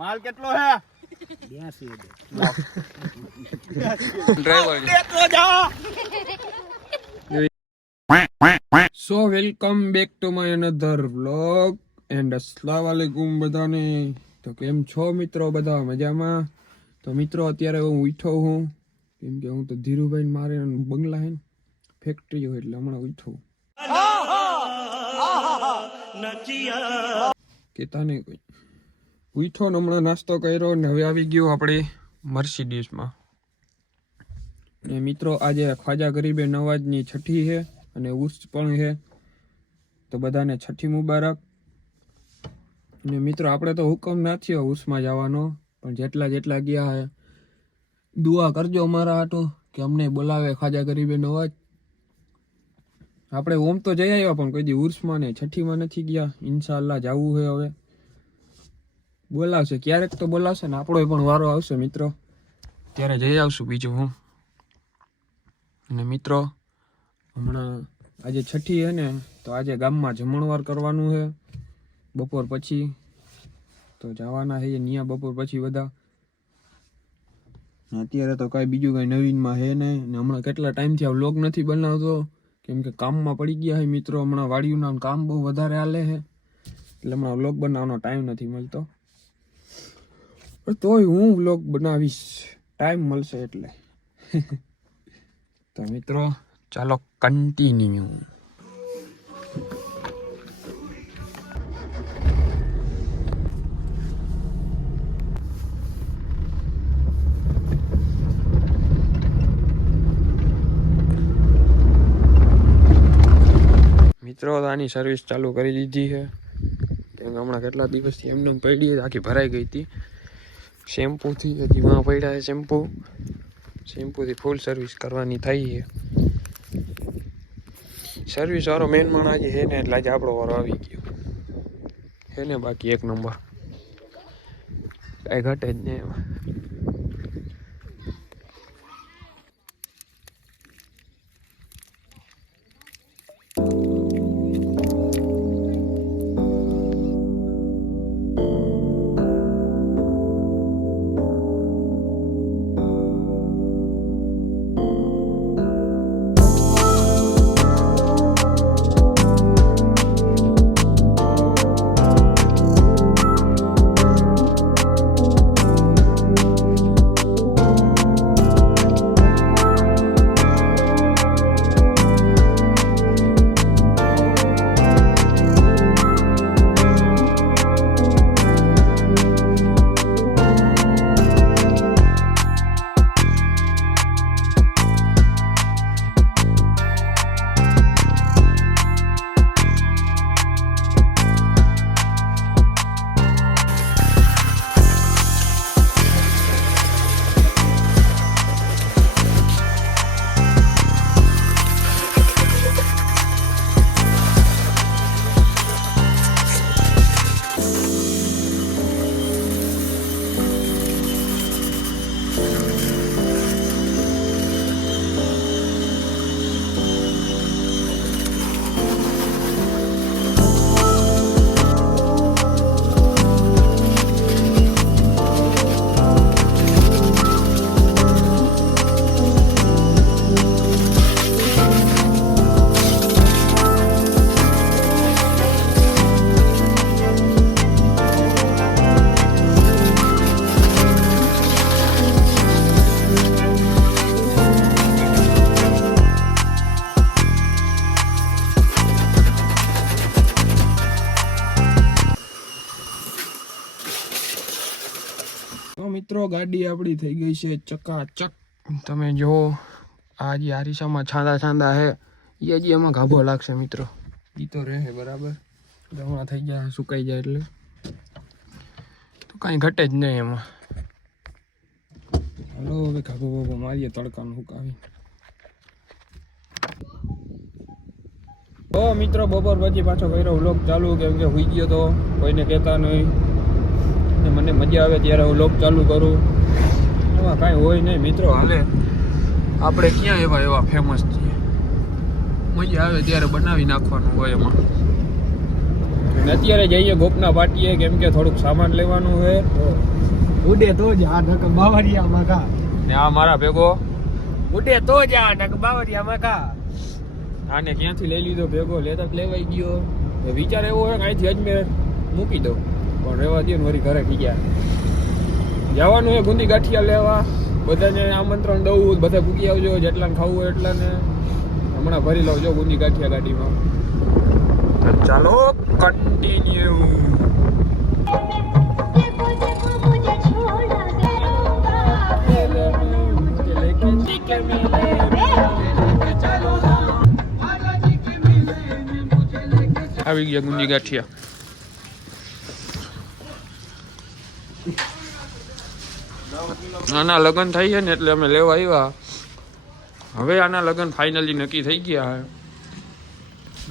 માલ કેટલો હે? 82 ડ્રાઈવર તો જા. So welcome back to my another vlog and અસ્સલામ વાલેકુમ બધાને. તો કેમ છો મિત્રો? બધા મજામાં? તો મિત્રો અત્યારે હું ઉઠો હું, કેમ કે હું તો ધીરુભાઈ મારે બંગલા હે ને ફેક્ટરી હોય એટલે હમણાં ઉઠો કેતા નહીં કોઈ. ઉઠો ને હમણાં નાસ્તો કર્યો ને હવે આવી ગયો આપણે મર્સિડીઝમાં. ને મિત્રો આજે ખ્વાજા ગરીબે નવાજની છઠ્ઠી છે અને ઉર્સ પણ છે, તો બધાને છઠ્ઠી મુબારક. ને મિત્રો આપણે તો હુકમ ના થયો ઉર્સમાં જવાનો, પણ જેટલા ગયા હે દુઆ કરજો અમારા હાટો કે અમને બોલાવે ખ્વાજા ગરીબે નવાજ. આપણે ઓમ તો જઈ આવ્યા પણ કોઈ દી ઉર્સમાં ને છઠ્ઠીમાં નથી ગયા. ઇન્શાઅલ્લાહ જવું છે, હવે બોલાવશે ક્યારેક તો બોલાવશે ને આપણો પણ વારો આવશે મિત્રો, ત્યારે જઈ આવશું. બીજું હું અને મિત્રો હમણાં આજે છઠ્ઠી છે ને, તો આજે ગામમાં જમણવાર કરવાનું છે બપોર પછી, તો જવાના છે ત્યાં બપોર પછી બધા. અત્યારે તો કાંઈ બીજું કાંઈ નવીનમાં છે નહીં. ને હમણાં કેટલા ટાઈમથી આ વ્લોગ નથી બનાવતો, કેમ કે કામમાં પડી ગયા છે મિત્રો. હમણાં વાડીઓના કામ બહુ વધારે હાલે છે, એટલે હમણાં વ્લોગ બનાવવાનો ટાઈમ નથી મળતો. તોય હું વ્લોગ બનાવીશ, ટાઈમ મળશે એટલે. તો મિત્રો ચાલો કન્ટિન્યુ. મિત્રો આની સર્વિસ ચાલુ કરી દીધી છે, કેમ કે હમણાં કેટલા દિવસથી એમને પડી આખી ભરાઈ ગઈ હતી શેમ્પૂથી. હજી વાં પડ્યા છે શેમ્પૂથી ફૂલ સર્વિસ કરવાની થઈ છે. સર્વિસ વાળો મેન માણસ આજે છે ને, એટલે આજે આપણો વારો આવી ગયો છે ને. બાકી એક નંબર, કાંઈ ઘટે જ નહીં એમાં. મિત્રો ગાડી આપણી થઈ ગઈ છે ચકાચક. તમે જો આ જે આરીસામાં છાંદા છે, એ હજી એમાં ગાભો લાગશે મિત્રો. એ તો રહે બરાબર, હમણાં થઈ જાય સુકાઈ જાય એટલે તો કાંઈ ઘટે જ નહીં એમાં. હાલો હવે ગાભો બાભો મારીએ તડકાનું સુકાવી. તો મિત્રો બપોર પછી પાછો કર્યો વ્લોગ ચાલુ, કેમ કે હોઈ ગયો તો કોઈને કહેતા નહીં. મને મજા આવે ત્યારે હું વ્લોગ ચાલુ કરું, એમાં કાંઈ હોય નહીં મિત્રો. હાલે આપણે ક્યાં એવા ફેમસ છીએ, મજા આવે ત્યારે બનાવી નાખવાનું હોય એમાં. અને અત્યારે જઈએ ગોપના પાટીએ, કેમ કે થોડુંક સામાન લેવાનું છે. ઉડે તો જ આ નક બાવરિયામાં કા. ને આ મારા ભેગો ઉડે તો જ આ નક બાવરિયામાં કા. આને ક્યાંથી લઈ લીધો ભેગો, લેતા જ લેવાઈ ગયો. વિચાર એવો હોય કે અહીંથી અજમેર મૂકી દો, પણ રહેવા દે ને વળી ઘરે થઈ ગયા. જવાનું હોય ગુંદી ગાંઠિયા લેવા, બધાને આમંત્રણ દઉં, બધા પૂકી આવજો, જેટલાને ખાવું હોય એટલાને. હમણાં ભરી લઉં જો ગુંદી ગાંઠિયા ગાડીમાં. ચાલો કન્ટિન્યુ. આવી ગયા ગુંદી ગાંઠિયા. આના લગ્ન થઈ છે ને એટલે અમે લેવા આવ્યા. હવે આના લગ્ન ફાઇનલી નક્કી થઈ ગયા છે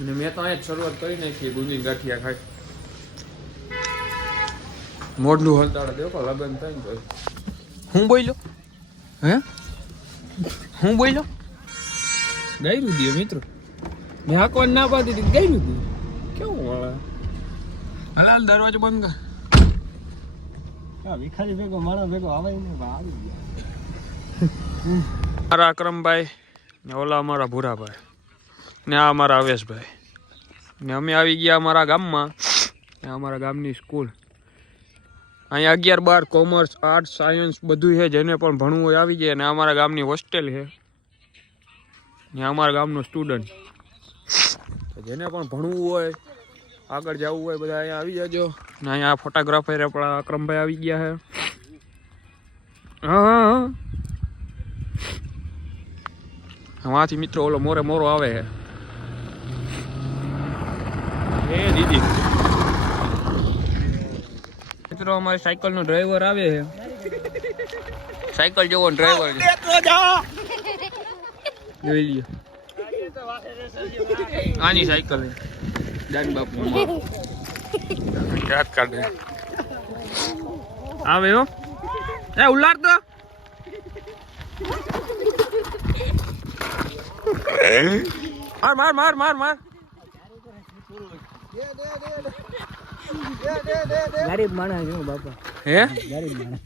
અને મેં તો અહીંયા જ શરૂઆત કરી નાખી ગુંદી ગાંઠિયા ખાઈ. મોઢું હલતાડે દેખો લગ્ન થાય ને. હું બોલ્યો હે? હું બોલ્યો? ગાયરું દે મિત્રો. મેં હાકવાનું ના પાડી દીધી, ગાયરું દે. કેવું વાળા હાલ દરવાજો બંધ કર. વિખારી ભેગો મારા ભેગો આવે ને આવી ગયા. મારા અકરમભાઈ ને ઓલા અમારા ભૂરાભાઈ ને આ અમારા અવેશભાઈ ને અમે આવી ગયા અમારા ગામમાં. અમારા ગામની સ્કૂલ અહીંયા 11-12 કોમર્સ, આર્ટ્સ, સાયન્સ બધું છે. જેને પણ ભણવું હોય આવી જાય. અને અમારા ગામની હોસ્ટેલ છે ને અમારા ગામનો સ્ટુડન્ટ. જેને પણ ભણવું હોય, આગળ જવું હોય, બધા અહીંયા આવી જજો. ને અહીંયા ફોટોગ્રાફર આપણા અકરમભાઈ આવી ગયા છે. હા આમાંથી મિત્રો ઓલો મોરો આવે છે. એ દીદી મિત્રો અમારી સાયકલ નો ડ્રાઈવર આવે છે. સાયકલ જેવો ડ્રાઈવર જોઈ લ્યો. આની સાયકલ દાન બાપુ યાદ કાઢે આવે હો. એ ઉલાડ તો માર. ગરીબ માણસ છું બાપા. હે ગરીબ માણસ.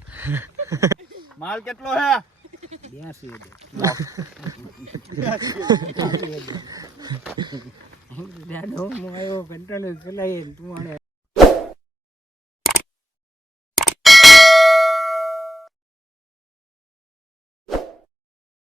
માલ કેટલો હે? 82 દાદો હું આવ્યો કંટાળો ચલાવી તું આને